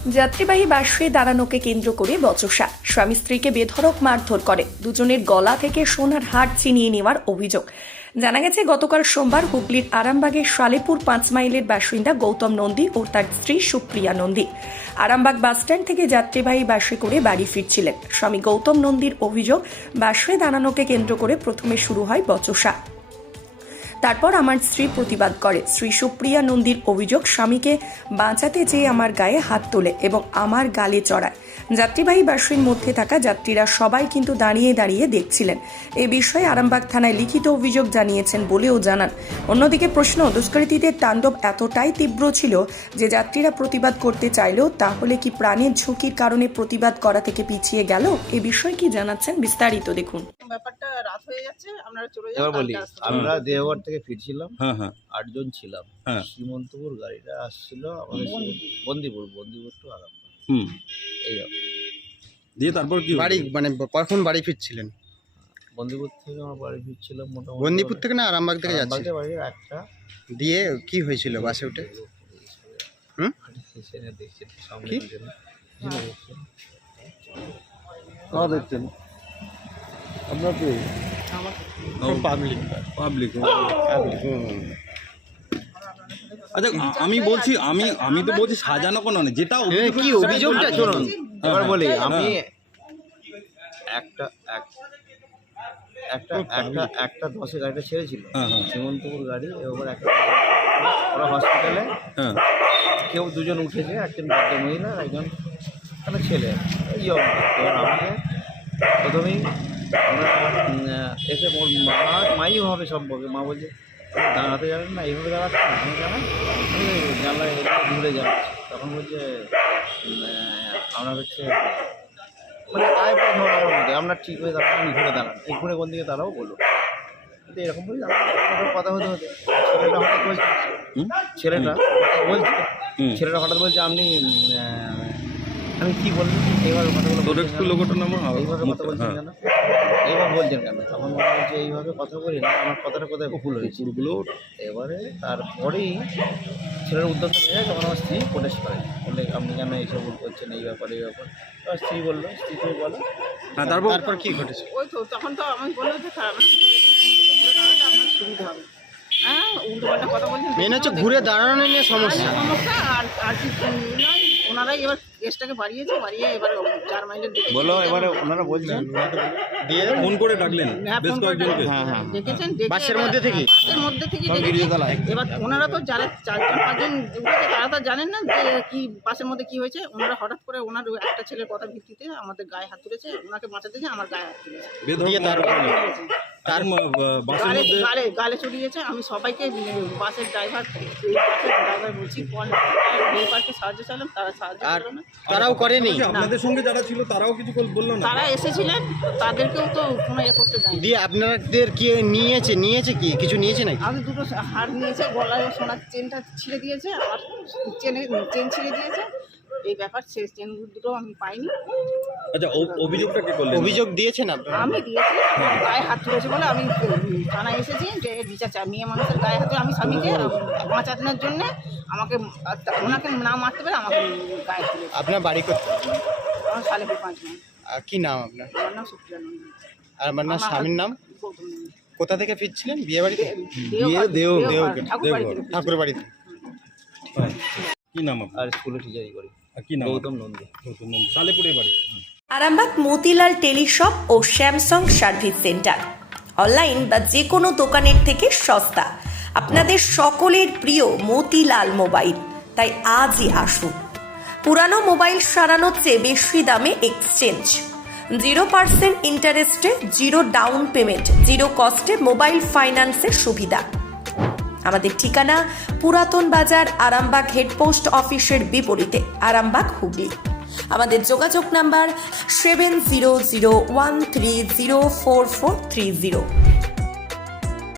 যাত্রীবাহী বাসে দাঁড়ানোকে কেন্দ্র করে বচসা, স্বামী স্ত্রীকে বেধড়ক মারধর করে, দুজনের গলা থেকে সোনার হার ছিনিয়ে নেওয়ার অভিযোগ। জানা গেছে গতকাল সোমবার হুগলির আরামবাগের সালেপুর 5 মাইলের বাসিন্দা গৌতম নন্দী ও তার স্ত্রী সুপ্রিয়া নন্দী আরামবাগ বাসস্ট্যান্ড থেকে যাত্রীবাহী বাসে করে বাড়ি ফিরছিলেন। স্বামী গৌতম নন্দীর অভিযোগ, বাসে দাঁড়ানোকে কেন্দ্র করে প্রথমে শুরু হয় বচসা। তারপর আমার স্ত্রী প্রতিবাদ করে। স্ত্রী সুপ্রিয়া নন্দীর অভিযোগ, স্বামীকে বাঁচাতে চেয়ে আমার গায়ে হাত তোলে এবং আমার গালে চড়ায়। যাত্রীবাহী বাসের মধ্যে থাকা যাত্রীরা সবাই কিন্তু দাঁড়িয়ে দাঁড়িয়ে দেখছিলেন। এ বিষয়ে আরামবাগ থানায় লিখিত অভিযোগ জানিয়েছেন বলেও জানান। অন্যদিকে প্রশ্ন, দুষ্কৃতীদের তাণ্ডব এতটাই তীব্র ছিল যে যাত্রীরা প্রতিবাদ করতে চাইলেও তাহলে কি প্রাণের ঝুঁকির কারণে প্রতিবাদ করা থেকে পিছিয়ে গেল? এ বিষয়ে কি জানাচ্ছেন বিস্তারিত দেখুন। ব্যাপারটা রাত হয়ে যাচ্ছে, আপনারা চলে যান। এবার বলি, আমরা দেওঘর থেকে ফিরছিলাম, হ্যাঁ হ্যাঁ 8 জন ছিলাম। হ্যাঁ। সীমন্তপুর গাড়িটা আসছিল আমাদের বন্দিপুর টু আরামবাগ। হুম এইরকম দিয়ে তারপর কি বাড়ি মানে কখন বাড়ি ফিরছিলেন? বন্দিপুর থেকে আমার বাড়ি ফিরছিলাম মোটামুটি। বন্দিপুর থেকে না আরামবাগ থেকে যাচ্ছি? আরামবাগের বাড়ির একটা দিয়ে কি হয়েছিল বাসে উঠে? হুম? পেছনে দেখছেন, সামনে কি? দেখছেন, পিছনে দেখছেন। দেখছেন আপনার কি পাবলিক আচ্ছা আমি তো বলছি সাজানো কোনো না, যেটা কি অভিযোগটা চলুন। এবার বলি, হ্যাঁ। আমি একটা একটা একটা একটা 10-এ গাড়িটা ছেড়েছিল, হ্যাঁ, হ্যাঁ। সীমন্তপুর গাড়ি। এবার একটা ওরা হসপিটালে হ্যাঁ কেউ দুজন উঠেছে, একজন ভদ্র মহিলা, একজন একটা ছেলে, এই অবস্থা। এবার আমাকে প্রথমেই আমরা এসে মোর মাই হবে সম্পর্কে, মা বলছে দাঁড়াতে জানেন না, এইভাবে দাঁড়াচ্ছেন, আমি জানাই জানলা ঘুরে যাচ্ছি। তখন বলছে আমরা হচ্ছে মানে আয় পর ধর আমার মধ্যে, আমরা ঠিক হয়ে দাঁড়ান, ঘুরে দাঁড়ান, এই ঘুরে কোন দিকে দাঁড়াও বলো। কিন্তু এরকম বলে কথা হতে হতে ছেলেটা হঠাৎ বলছে, ছেলেটা হঠাৎ বলছে আপনি আমি কি বললাম এইভাবে কথাগুলো এইভাবে কথা বলছেন কেন, এইভাবে বলছেন কেন? তখন মনে হচ্ছে এইভাবে কথা বলি না, আমার কথাটা কোথায় ভুল হয়েছে। এবারে তারপরেই ছেলের উদ্যোগ নিয়ে তখন আমার স্ত্রী প্রোটেস্ট করে, বলে আপনি কেন এইসব ভুল করছেন, এই ব্যাপারে আর স্ত্রী বললো, স্ত্রী তো বলো। তারপর কি ঘটেছে? ওই তো তখন তো আমি বললাম যে ঘুরে দাঁড়ালে আপনার সুবিধা হবে। হ্যাঁ, উল্টো পাল্টা কথা বলছেন। মেন হচ্ছে ঘুরে দাঁড়ানো নিয়ে সমস্যা। আর কি নয়, ওনারাই এবার কেসটাকে বাড়িয়ে এবার 4 মাইলের দিকে বলো। এবারে ওনারা বলছেন দিয়ে ফোন করে ডাকলেন বেশ কয়েকজনকে। দেখেছেন, বাসের মধ্যে থেকে এবার ওনারা তো যারা 4-5 জন উঠেছে তারা তো জানেন না যে কি বাসের মধ্যে কি হয়েছে। ওনারা হঠাৎ করে ওনার একটা ছেলের কথা ভিত্তিতে আমাদের গায়ে হাত তুলেছে, ওনাকে বাঁচাতে গিয়ে আমার গায়ে হাত তুলেছে, দিয়ে তার বাসের মধ্যে গালে চড়িয়েছে। আমি সবাইকে বাসের ড্রাইভার বলছি পার্কে সাহায্য চাইলাম, তারা সাহায্য করলো না। তারাও করেনি? আপনাদের সঙ্গে যারা ছিল তারাও কিছু বললো না? তারা এসেছিলেন, তাদেরকেও তো কোনো করতে যায়নি। দিয়ে আপনাদের কি নিয়েছে কি কিছু নিয়েছে নাকি? আমি দুটো হার নিয়েছে, গলায় সোনার চেনটা ছিঁড়ে দিয়েছে, আর চেন ছিঁড়ে দিয়েছে। এই ব্যাপার, সেই চেন দুটো আমি পাইনি। আচ্ছা, অভিযোগটা কি করলেন? অভিযোগ দিয়েছেন আপনারা? আমি দিয়েছি, গায়ে হাত তুলেছে বলে আমি থানায় এসেছি যে বিচার চাই। মেয়ে মানুষের গায়ে হাতে আমি স্বামীকে বাঁচানোর জন্য আমাকে ওনাকে না মারতে পারে আমাকে গায়ে তুলেছে। আপনার বাড়ি কোথায়? আমার সালেপুর 5 মাইল। আর কি নাম আপনার? আমার নাম সুপ্রিয়া নন্দী। আর আপনার স্বামীর নাম? গৌতম নন্দী। কোথা থেকে ফিরছিলেন? বিয়ে বাড়িতে? ঠাকুর বাড়িতে। কি নাম আপনার? আর স্কুলে টিচারই করি। কি নাম? গৌতম নন্দী। সালেপুরে বাড়ি। আরামবাগ মতিলাল টেলিশপ ও স্যামসাং সার্ভিস সেন্টার, অনলাইন বা যে কোনো দোকানের থেকে সস্তা। আপনাদের সকলের প্রিয় মতিলাল মোবাইল, তাই আজই আসুন। পুরানো মোবাইল সারানোর চেয়ে বেশি দামে এক্সচেঞ্জ, 0% ইন্টারেস্টে, 0 ডাউন পেমেন্ট, 0 কস্টে মোবাইল ফাইন্যান্সের সুবিধা। আমাদের ঠিকানা পুরাতন বাজার, আরামবাগ হেডপোস্ট অফিসের বিপরীতে, আরামবাগ, হুগলি। আমাদের যোগাযোগ নাম্বার 7001304430।